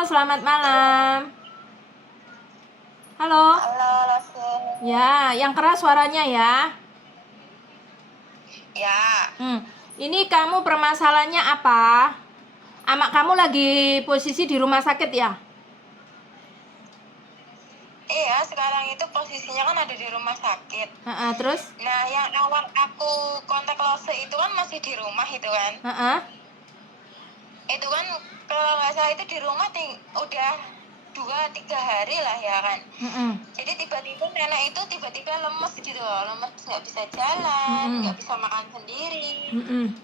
Selamat malam. Halo. Halo, Rosin. Ya, yang keras suaranya ya. Ya, Ini kamu permasalahannya apa? Amak kamu lagi posisi di rumah sakit ya? iya sekarang itu posisinya kan ada di rumah sakit. Terus? Nah, yang awal aku kontak Lose itu kan masih di rumah itu kan. Itu kan kalau nggak salah itu di rumah udah 2-3 hari lah ya kan. Jadi tiba-tiba nenek itu tiba-tiba lemes gitu loh, lemes nggak bisa jalan, nggak bisa makan sendiri,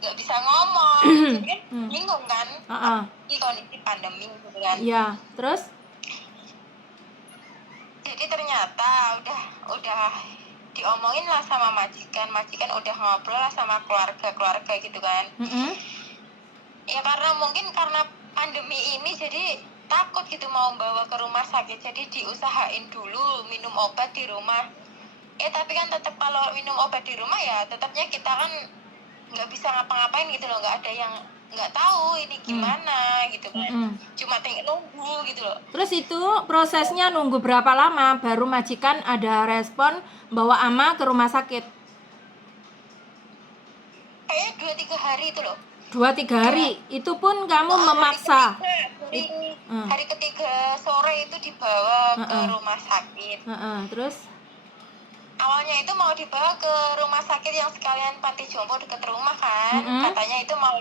nggak bisa ngomong, jadi kan bingung kan, ini kondisi pandemi gitu kan. Iya, terus? Jadi ternyata udah diomongin lah sama majikan udah ngobrol lah sama keluarga gitu kan. Ya karena mungkin karena pandemi ini jadi takut gitu mau bawa ke rumah sakit, jadi diusahain dulu minum obat di rumah. Tapi kan tetap kalau minum obat di rumah ya tetapnya kita kan nggak bisa ngapa-ngapain gitu loh, nggak ada yang nggak tahu ini gimana gitu kan. Cuma tinggal nunggu gitu loh. Terus itu prosesnya nunggu berapa lama baru majikan ada respon bawa ama ke rumah sakit? Kayaknya 2-3 hari itu loh. 2-3 hari, itu pun kamu memaksa. Hari ketiga sore itu dibawa ke rumah sakit. Terus? Awalnya itu mau dibawa ke rumah sakit yang sekalian panti jompo dekat rumah kan. Katanya itu mau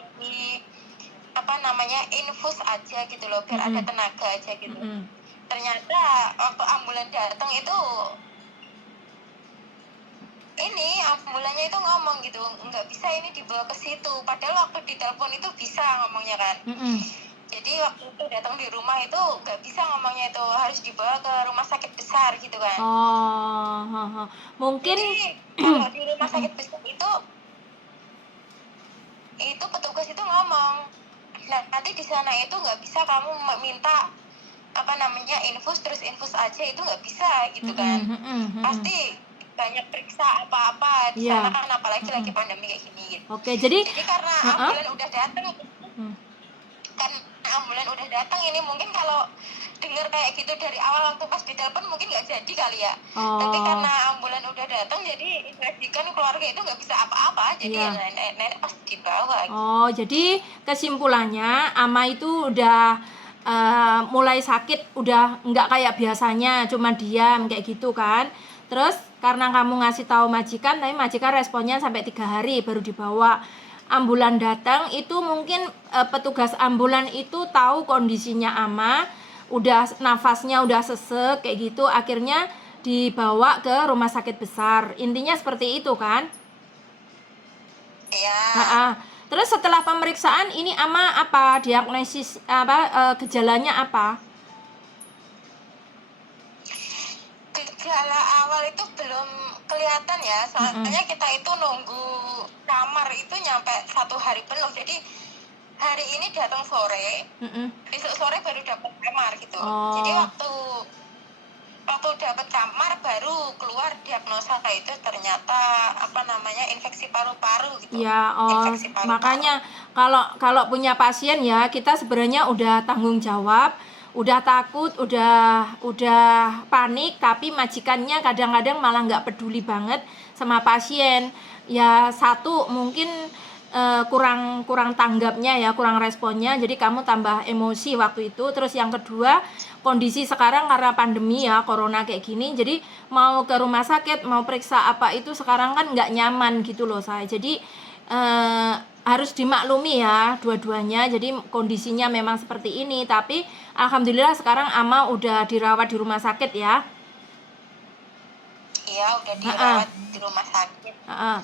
infus aja gitu loh, biar ada tenaga aja gitu. Ternyata waktu ambulan datang itu ambulannya itu ngomong gitu, nggak bisa ini dibawa ke situ. Padahal waktu ditelepon itu bisa ngomongnya kan. Jadi waktu itu datang di rumah itu nggak bisa ngomongnya, itu harus dibawa ke rumah sakit besar gitu kan. Mungkin jadi kalau di rumah sakit besar itu petugas itu ngomong, nah nanti di sana itu nggak bisa kamu minta infus terus infus aja, itu nggak bisa gitu kan. Pasti banyak periksa apa-apa di sana kan, apalagi lagi pandemi kayak gini gitu. Jadi karena ambulan udah datang ini mungkin kalau dengar kayak gitu dari awal waktu pas ditelepon mungkin nggak jadi kali ya. Tapi karena ambulan udah datang jadi majikan keluarga itu nggak bisa apa-apa, jadi nenek pasti dibawa gitu. Jadi kesimpulannya ama itu udah mulai sakit, udah nggak kayak biasanya cuma diam kayak gitu kan. Terus karena kamu ngasih tahu majikan, tapi majikan responnya sampai 3 hari baru dibawa. Ambulan datang itu mungkin petugas ambulan itu tahu kondisinya ama, udah nafasnya udah sesek kayak gitu, akhirnya dibawa ke rumah sakit besar. Intinya seperti itu kan? Iya. Terus setelah pemeriksaan ini ama apa diagnosis gejalanya apa? Gejala awal itu belum kelihatan ya, soalnya kita itu nunggu kamar itu nyampe 1 hari penuh. Jadi hari ini datang sore, besok sore baru dapat kamar gitu. Jadi waktu dapat kamar baru keluar diagnosa kayak itu, ternyata infeksi paru-paru gitu. Ya, Infeksi paru-paru. makanya kalau punya pasien ya kita sebenarnya udah tanggung jawab, udah takut, udah panik, tapi majikannya kadang-kadang malah nggak peduli banget sama pasien. Ya satu mungkin kurang tanggapnya ya, kurang responnya, jadi kamu tambah emosi waktu itu. Terus yang kedua, kondisi sekarang karena pandemi ya, corona kayak gini, jadi mau ke rumah sakit, mau periksa apa itu sekarang kan nggak nyaman gitu loh saya. Jadi harus dimaklumi ya dua-duanya. Jadi kondisinya memang seperti ini, tapi alhamdulillah sekarang ama udah dirawat di rumah sakit ya. Iya, udah dirawat di rumah sakit.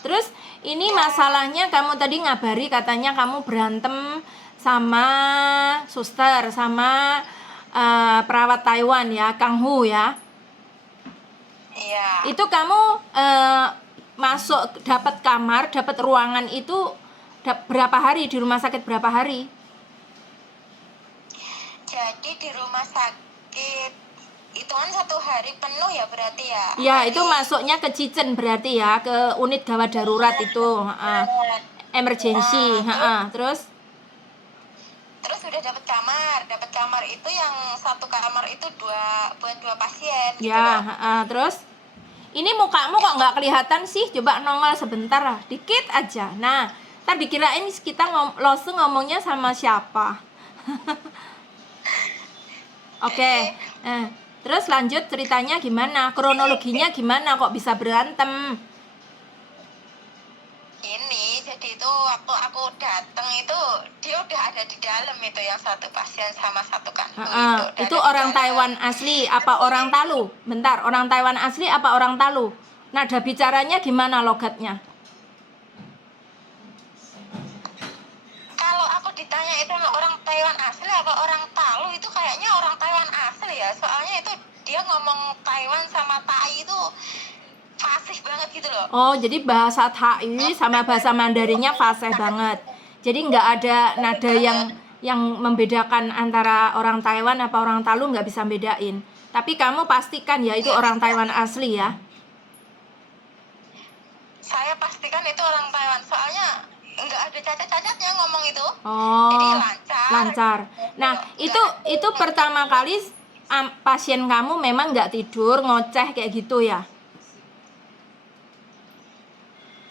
Terus ini masalahnya kamu tadi ngabari katanya kamu berantem sama suster, sama perawat Taiwan ya, Kang Hu ya. Iya. Itu kamu masuk dapat kamar, dapat ruangan itu berapa hari di rumah sakit, berapa hari? Jadi di rumah sakit itu kan 1 hari penuh ya berarti ya. Ya, itu masuknya ke Cicen berarti ya, ke unit gawat darurat itu, emergency. Terus udah dapat kamar. Dapat kamar itu yang satu kamar itu buat dua pasien gitu Ya, loh. terus ini mukamu kok nggak kelihatan sih? Coba nongol sebentar lah, dikit aja. Nah, ntar dikirain kita langsung ngomongnya sama siapa. Oke, terus lanjut ceritanya gimana? Kronologinya gimana kok bisa berantem? Ini jadi itu waktu aku datang itu dia udah ada di dalam itu, yang satu pasien sama satu kantu Itu orang Taiwan asli apa orang Talu? Bentar, orang Taiwan asli apa orang Talu? Nada bicaranya gimana logatnya? Kalau aku ditanya itu orang Taiwan asli apa orang Talu, itu kayaknya orang Taiwan asli ya. Soalnya itu dia ngomong Taiwan sama Tai itu fasih banget gitu loh. Oh, jadi bahasa Thai sama bahasa Mandarinnya fasih banget. Jadi nggak ada nada yang membedakan antara orang Taiwan apa orang Talu, nggak bisa bedain. Tapi kamu pastikan ya itu orang Taiwan asli ya. Saya pastikan itu orang Taiwan, soalnya nggak ada cacat-cacatnya ngomong itu. Oh, jadi lancar. Nah, itu pertama kali pasien kamu memang nggak tidur, ngoceh kayak gitu ya?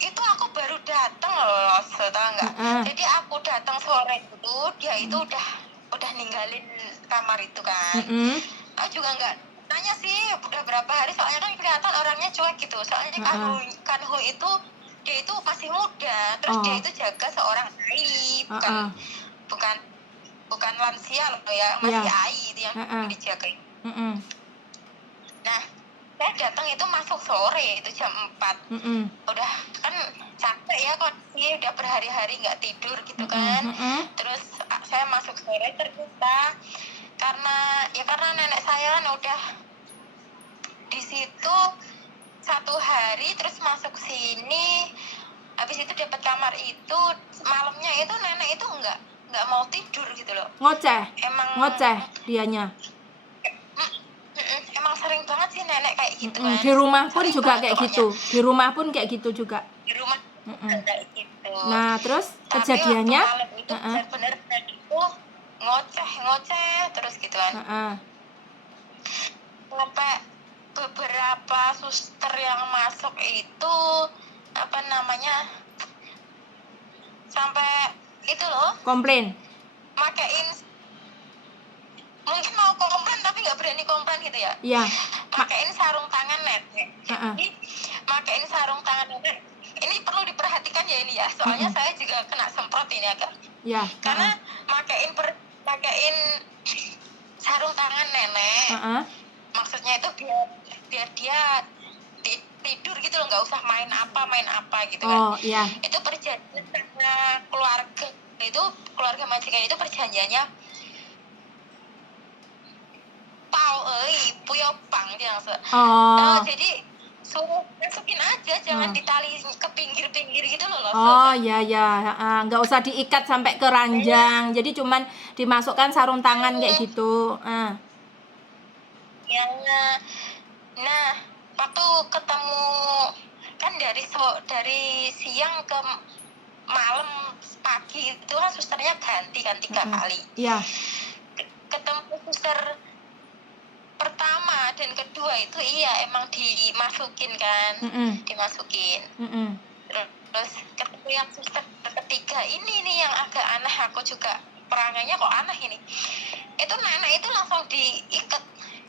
Itu aku baru datang loh, tau nggak? Jadi aku datang sore itu dia itu udah ninggalin kamar itu kan. Aku juga nggak tanya sih udah berapa hari, soalnya kan kelihatan orangnya cuek gitu. Soalnya Kanhu itu dia itu masih muda, terus dia itu jaga seorang ai, bukan lansia loh ya, masih ai itu yang dijaga. Nah, saya datang itu masuk sore itu jam 4. Udah kan capek ya kok sih, udah berhari-hari nggak tidur gitu kan. Terus saya masuk sore, ternyata karena nenek saya kan udah di situ 1 hari, terus masuk sini, habis itu dapat kamar itu, malamnya itu nenek itu nggak mau tidur gitu loh. Ngoceh dianya. Emang sering banget sih nenek kayak gitu kan. Di rumah pun sering juga kayak gitu. Di rumah pun kayak gitu juga. Di rumah kayak gitu. Nah, terus tapi kejadiannya malam itu benar-benar itu ngoceh terus gitu kan. Sampai beberapa suster yang masuk itu sampai itu loh komplain. Mungkin mau komplain tapi nggak berani komplain gitu ya. Iya. Pakein sarung tangan nenek. Jadi pakein sarung tangan nenek. Ini perlu diperhatikan ya ini ya. Soalnya saya juga kena semprot ini agak. Iya. Karena pakein sarung tangan nenek. Maksudnya itu biar dia tidur gitu loh, nggak usah main apa gitu kan. Oh iya. Itu perjanjian sama keluarga majikan itu perjanjiannya jadi suruh masukin aja, jangan ditali ke pinggir-pinggir gitu loh. Oh iya, nggak usah diikat sampai ke ranjang, jadi cuman dimasukkan sarung tangan kayak gitu. Nah, waktu ketemu kan dari siang ke malam pagi itu kan susternya ganti kan 3 kali. Iya. Ketemu suster pertama dan kedua itu emang dimasukin kan. Dimasukin. Terus ketemu yang suster ketiga ini nih yang agak aneh, aku juga perangannya kok aneh ini. Itu nenek itu langsung diikat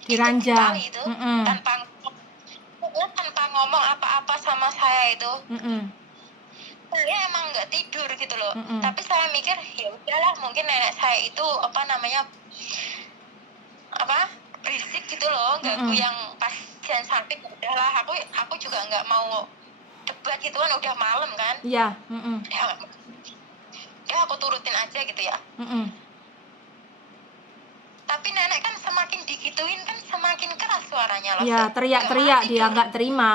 di ranjang itu tanpa ngomong apa-apa sama saya itu. Saya emang nggak tidur gitu loh. Tapi saya mikir ya udahlah, mungkin nenek saya itu berisik gitu loh, ganggu yang pasien sakit. Udahlah, aku juga nggak mau debat gitu kan, udah malam kan. Iya. Ya aku turutin aja gitu ya. Tapi nenek kan semakin digituin kan semakin keras suaranya loh. Ya, teriak-teriak dia nggak terima.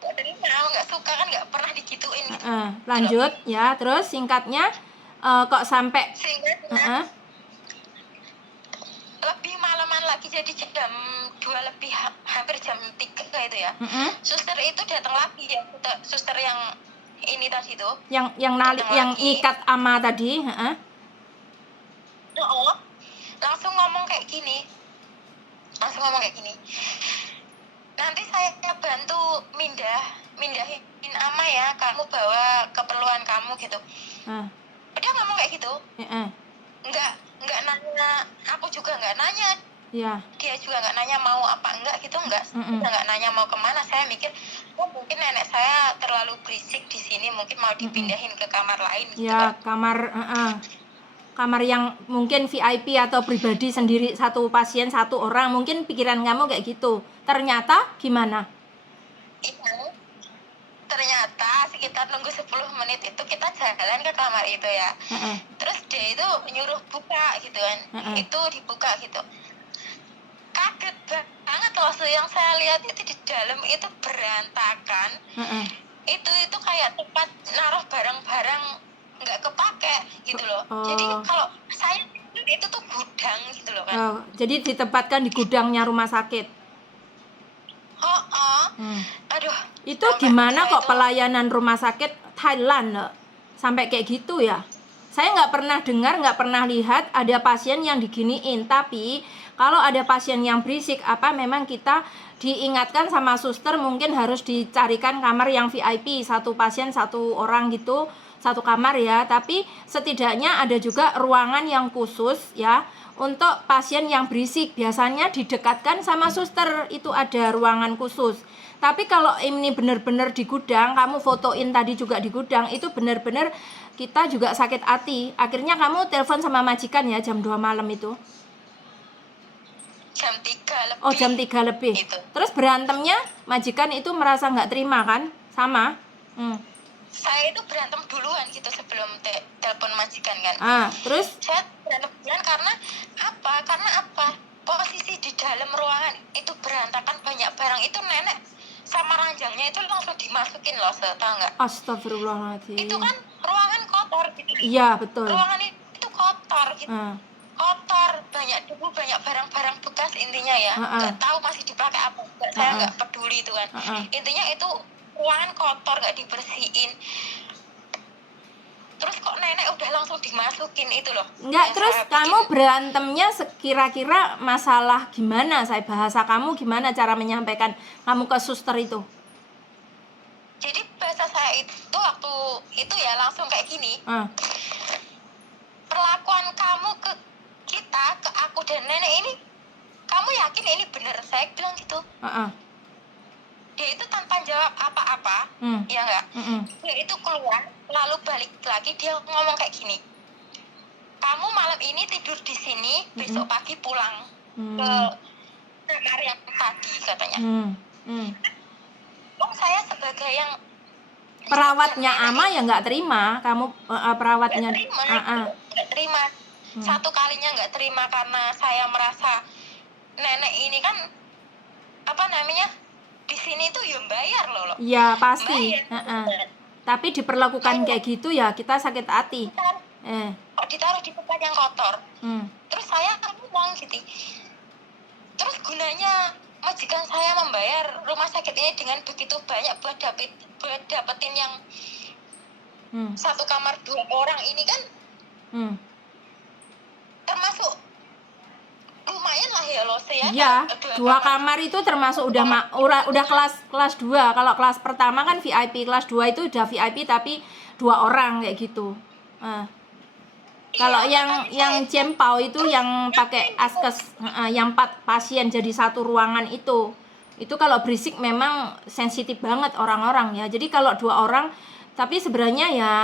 Nggak terima, nggak suka kan, nggak pernah digituin gitu. Lanjut ya, terus singkatnya kok sampai lebih malaman lagi, jadi jam 2 lebih, hampir jam 3 itu ya. Suster itu datang lagi ya, suster yang ini tadi tuh. Yang ikat ama tadi, kayak gini, nanti saya bantu mindahin ama ya, kamu bawa keperluan kamu gitu. Udah ngomong kayak gitu. Nggak nanya, aku juga nggak nanya. Dia juga nggak nanya mau apa enggak gitu, nggak nanya mau kemana. Saya mikir, oh mungkin nenek saya terlalu berisik di sini, mungkin mau dipindahin ke kamar lain gitu ya, kan. kamar yang mungkin VIP atau pribadi sendiri, satu pasien satu orang, mungkin pikiran kamu kayak gitu. Ternyata gimana? Iya, ternyata sekitar nunggu 10 menit itu kita jalan ke kamar itu ya. Terus dia itu nyuruh buka gitu kan. Itu dibuka gitu. Kaget banget loh, yang saya lihat itu di dalam itu berantakan. Itu kayak tempat naruh barang-barang nggak kepake gitu loh. Jadi kalau saya itu tuh gudang gitu loh kan. Jadi ditempatkan di gudangnya rumah sakit. Aduh. Itu gimana kok pelayanan rumah sakit Thailand loh, sampai kayak gitu ya? Saya nggak pernah dengar, nggak pernah lihat ada pasien yang diginiin. Tapi kalau ada pasien yang berisik, memang kita diingatkan sama suster mungkin harus dicarikan kamar yang VIP, satu pasien satu orang gitu, satu kamar ya. Tapi setidaknya ada juga ruangan yang khusus ya untuk pasien yang berisik. Biasanya didekatkan sama suster, itu ada ruangan khusus. Tapi kalau ini benar-benar di gudang, kamu fotoin tadi juga di gudang, itu benar-benar kita juga sakit hati. Akhirnya kamu telepon sama majikan ya jam 2 malam itu? Jam 3 lebih. Oh, jam 3 lebih. Itu. Terus berantemnya majikan itu merasa nggak terima kan? Sama? Saya itu berantem duluan gitu sebelum telepon majikan kan. Terus? Saya berantem duluan karena apa? Posisi di dalam ruangan itu berantakan, banyak barang, itu nenek sama ranjangnya itu langsung dimasukin loh, tahu nggak? Astagfirullahaladzim. Itu kan ruangan kotor gitu. Iya, betul. Ruangan itu kotor gitu. Kotor, banyak debu, banyak barang-barang bekas intinya ya. Nggak tahu masih dipakai apa enggak, saya nggak peduli itu kan. Intinya itu ruangan kotor, nggak dibersihin. Terus kok nenek udah langsung dimasukin itu loh. Enggak, terus kamu berantemnya kira-kira masalah gimana? Bahasa kamu gimana cara menyampaikan kamu ke suster itu? Jadi bahasa saya itu waktu itu ya langsung kayak gini. Perlakuan kamu ke kita, ke aku dan nenek ini, kamu yakin ini bener? Saya bilang gitu. Dia itu tanpa jawab apa-apa, ya enggak? Dia itu keluar, lalu balik lagi, dia ngomong kayak gini, kamu malam ini tidur di sini, besok pagi pulang ke kamar yang tadi katanya. Saya sebagai yang perawatnya ama ya nggak terima, kamu perawatnya nggak terima. Satu kalinya nggak terima karena saya merasa nenek ini kan di sini tuh ya bayar loh. Iya pasti. Tapi diperlakukan kayak gitu ya kita sakit hati. Ditaruh di tempat yang kotor. Terus saya ngomong gitu. Terus gunanya majikan saya membayar rumah sakit ini dengan begitu banyak buat dapetin yang satu kamar 2 orang ini kan, termasuk lumayan lah ya loh saya. Iya, 2 kamar itu termasuk udah kelas 2. Kalau kelas pertama kan VIP, kelas 2 itu udah VIP tapi 2 orang kayak gitu. Kalau yang Cempau itu yang pakai askes, yang 4 pasien jadi satu ruangan itu kalau berisik memang sensitif banget orang-orang ya. Jadi kalau 2 orang, tapi sebenarnya ya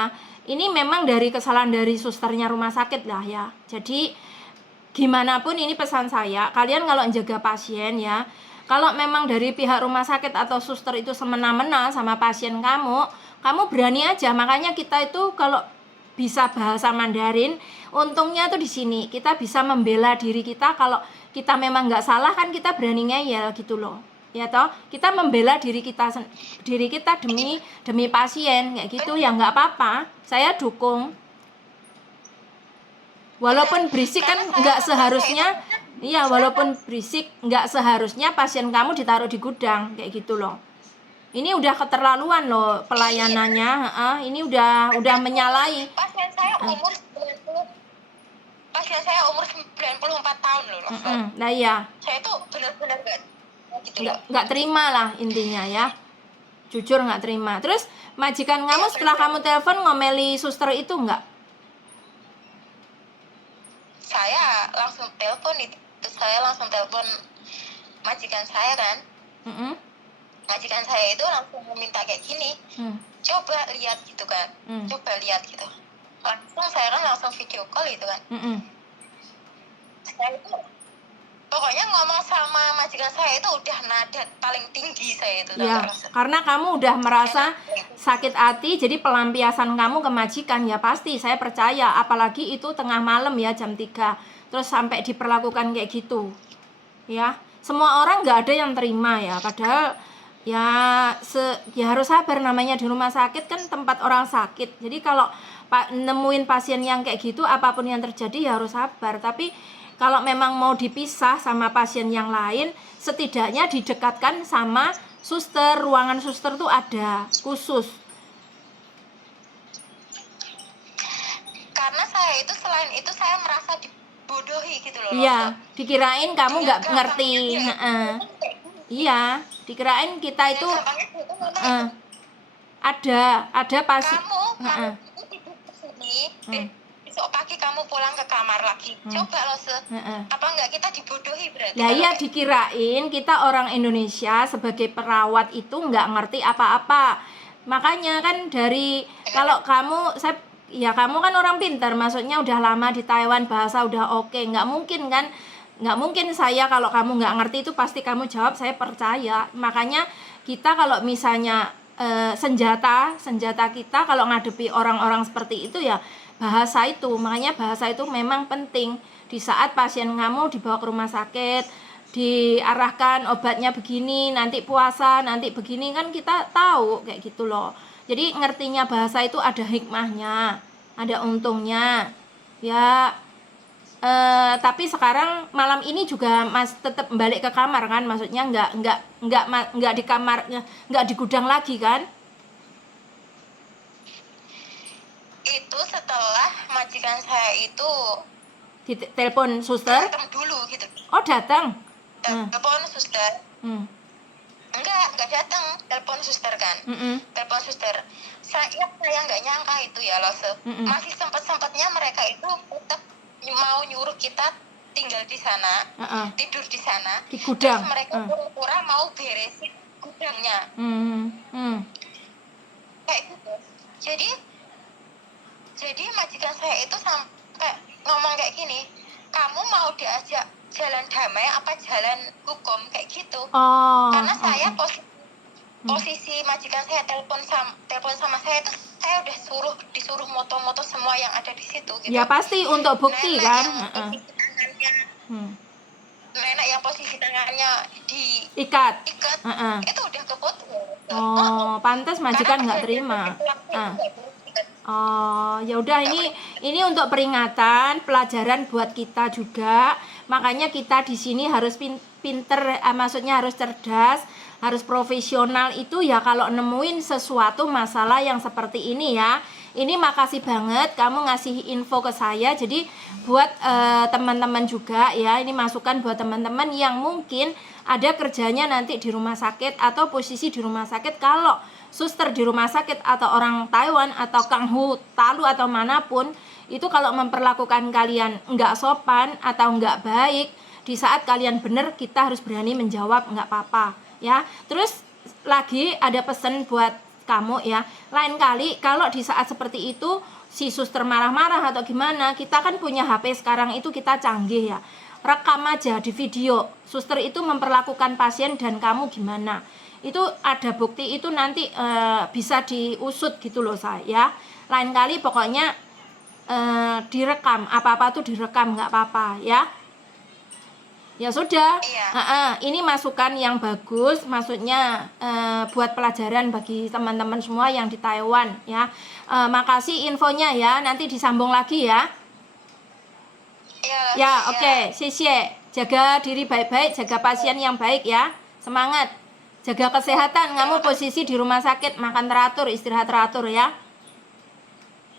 ini memang dari kesalahan dari susternya rumah sakit lah ya. Jadi gimana pun ini pesan saya, kalian kalau jaga pasien ya, kalau memang dari pihak rumah sakit atau suster itu semena-mena sama pasien kamu berani aja. Makanya kita itu kalau bisa bahasa Mandarin, untungnya tuh di sini kita bisa membela diri kita. Kalau kita memang nggak salah kan kita berani ngeyel gitu loh, ya toh. Kita membela diri kita demi pasien kayak gitu ya, nggak apa-apa. Saya dukung. Walaupun berisik kan nggak seharusnya, iya walaupun berisik nggak seharusnya pasien kamu ditaruh di gudang kayak gitu loh. Ini udah keterlaluan loh pelayanannya, ini udah menyalahi. Pasien saya umur pasien saya umur 94 tahun loh. Nah iya. Saya tuh benar-benar gitu loh. Nggak terima lah intinya ya. Jujur nggak terima. Terus majikan kamu setelah kamu telepon ngomeli suster itu nggak? Saya langsung telepon itu. Saya langsung telepon majikan saya kan. Majikan saya itu langsung meminta kayak gini. Coba lihat gitu kan. Coba lihat gitu. Langsung saya kan langsung video call gitu kan. Saya itu pokoknya ngomong sama majikan saya itu udah nada paling tinggi saya itu. Ya, karena kamu udah merasa sakit hati, jadi pelampiasan kamu ke majikan ya pasti saya percaya. Apalagi itu tengah malam ya jam 3, terus sampai diperlakukan kayak gitu. Ya, semua orang nggak ada yang terima ya. Padahal ya harus sabar, namanya di rumah sakit kan tempat orang sakit. Jadi kalau nemuin pasien yang kayak gitu, apapun yang terjadi ya harus sabar. Tapi kalau memang mau dipisah sama pasien yang lain, setidaknya didekatkan sama suster, ruangan suster tuh ada khusus. Karena saya itu selain itu saya merasa dibodohi gitu loh. Iya, dikirain kamu nggak ngerti. Iya, dikirain kita itu ada pasien. Kamu tidur di sini. Besok pagi kamu pulang ke kamar lagi. Coba loh apa enggak kita dibodohi berarti? Ya iya, dikirain kita orang Indonesia sebagai perawat itu nggak ngerti apa-apa. Makanya kan kalau kamu kamu kan orang pintar, maksudnya udah lama di Taiwan, bahasa udah oke. Nggak mungkin saya kalau kamu nggak ngerti itu pasti kamu jawab, saya percaya. Makanya kita kalau misalnya senjata kita kalau ngadepi orang-orang seperti itu ya bahasa itu. Makanya bahasa itu memang penting. Di saat pasien kamu dibawa ke rumah sakit, diarahkan obatnya begini, nanti puasa, nanti begini, kan kita tahu kayak gitu loh. Jadi ngertinya bahasa itu ada hikmahnya, ada untungnya ya. Tapi sekarang malam ini juga tetap balik ke kamar kan, maksudnya nggak di kamarnya, nggak di gudang lagi kan? Itu setelah majikan saya itu ditelepon suster. Datang dulu gitu. Oh datang. Telepon suster. Enggak datang, telepon suster kan. Telepon suster. Saya nggak nyangka itu ya loh. Masih sempatnya mereka itu tetap mau nyuruh kita tinggal di sana, tidur di sana, di gudang. Terus mereka pura-pura mau beresin gudangnya. Kayak gitu. Jadi majikan saya itu sampai ngomong kayak gini, kamu mau diajak jalan damai apa jalan hukum kayak gitu. Karena saya posisi majikan saya telepon sama saya itu saya udah disuruh moto-moto semua yang ada di situ gitu. Ya pasti untuk bukti kan. Nenek yang posisi tangannya diikat. Itu udah keputus. Pantas majikan nggak terima. Ya udah, ini untuk peringatan, pelajaran buat kita juga. Makanya kita di sini harus pinter, maksudnya harus cerdas, harus profesional itu ya kalau nemuin sesuatu masalah yang seperti ini ya. Ini makasih banget kamu ngasih info ke saya. Jadi buat teman-teman juga ya, ini masukan buat teman-teman yang mungkin ada kerjanya nanti di rumah sakit atau posisi di rumah sakit. Kalau suster di rumah sakit atau orang Taiwan atau Kanghu, Talu atau manapun itu kalau memperlakukan kalian nggak sopan atau nggak baik, di saat kalian benar kita harus berani menjawab nggak apa-apa ya. Terus lagi ada pesan buat kamu ya, lain kali kalau di saat seperti itu si suster marah-marah atau gimana, kita kan punya HP sekarang itu kita canggih ya, rekam aja di video suster itu memperlakukan pasien dan kamu gimana. Itu ada bukti, itu nanti bisa diusut gitu loh saya. Lain kali pokoknya direkam, apa-apa tuh direkam, nggak apa-apa ya. Ya sudah, ini masukan yang bagus, maksudnya buat pelajaran bagi teman-teman semua yang di Taiwan ya. Makasih infonya ya, nanti disambung lagi ya. Ya oke, Sisye, jaga diri baik-baik, jaga pasien yang baik ya, semangat. Jaga kesehatan, kamu posisi di rumah sakit, makan teratur, istirahat teratur ya.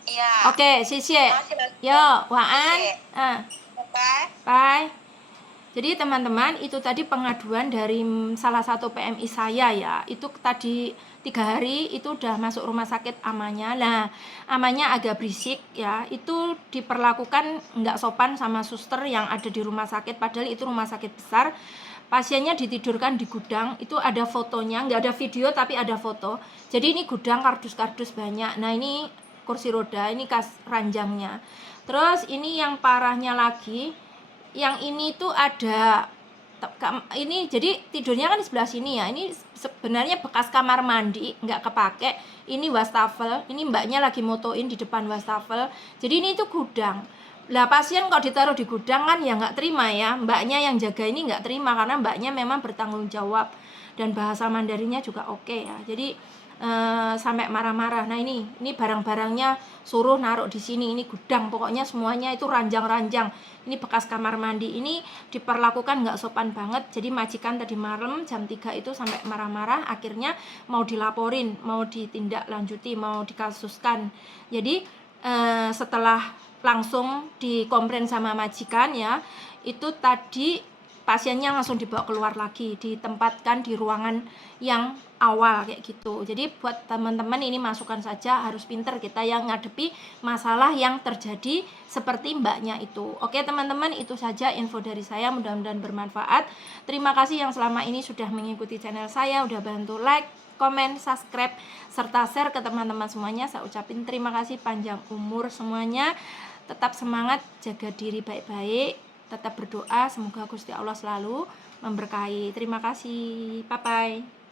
Iya. Oke, sisi. Masih. Yo, Waan. Bye. Bye. Jadi teman-teman, itu tadi pengaduan dari salah satu PMI saya ya. Itu tadi 3 hari itu udah masuk rumah sakit amanya. Nah, amanya agak berisik ya. Itu diperlakukan nggak sopan sama suster yang ada di rumah sakit. Padahal itu rumah sakit besar. Pasiennya ditidurkan di gudang. Itu ada fotonya, nggak ada video tapi ada foto. Jadi ini gudang, kardus-kardus banyak. Nah, ini kursi roda, ini ranjangnya. Terus ini yang parahnya lagi, yang ini tuh ada ini, jadi tidurnya kan di sebelah sini ya. Ini sebenarnya bekas kamar mandi, nggak kepake. Ini wastafel, ini mbaknya lagi motoin di depan wastafel. Jadi ini tuh gudang. Lah pasien kok ditaruh di gudang kan ya nggak terima ya. Mbaknya yang jaga ini nggak terima karena mbaknya memang bertanggung jawab dan bahasa Mandarinnya juga oke ya. Jadi sampai marah-marah. Nah ini barang-barangnya suruh naruh di sini. Ini gudang, pokoknya semuanya itu ranjang-ranjang. Ini bekas kamar mandi. Ini diperlakukan nggak sopan banget. Jadi majikan tadi malam jam 3 itu sampai marah-marah. Akhirnya mau dilaporin, mau ditindaklanjuti, mau dikasuskan. Jadi setelah langsung dikomplain sama majikan ya, itu tadi pasiennya langsung dibawa keluar lagi, ditempatkan di ruangan yang awal kayak gitu. Jadi buat teman-teman ini masukan saja, harus pinter kita yang ngadepi masalah yang terjadi seperti mbaknya itu. Oke teman-teman, itu saja info dari saya, mudah-mudahan bermanfaat. Terima kasih yang selama ini sudah mengikuti channel saya, udah bantu like, komen, subscribe, serta share ke teman-teman semuanya. Saya ucapin terima kasih, panjang umur semuanya. Tetap semangat, jaga diri baik-baik, tetap berdoa, semoga Gusti Allah selalu memberkahi. Terima kasih, bye-bye.